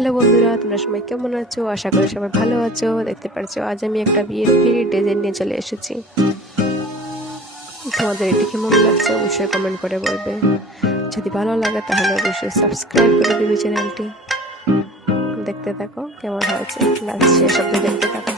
Hello বন্ধুরা, তোমরা সবাই কেমন আছো? আশা করি সবাই ভালো আছো। দেখতে পারছো আজ আমি একটা বিয়ের ফ্রি ডিজাইন নিয়ে চলে এসেছি। তোমাদের এটি কেমন লাগছে অবশ্যই কমেন্ট করে বলবে। যদি ভালো লাগে তাহলে অবশ্যই সাবস্ক্রাইব করে দিবে চ্যানেলটি। দেখতে থাকো কেমন হয়েছে, লাস্ট শেষ অবধি দেখতে থাকো।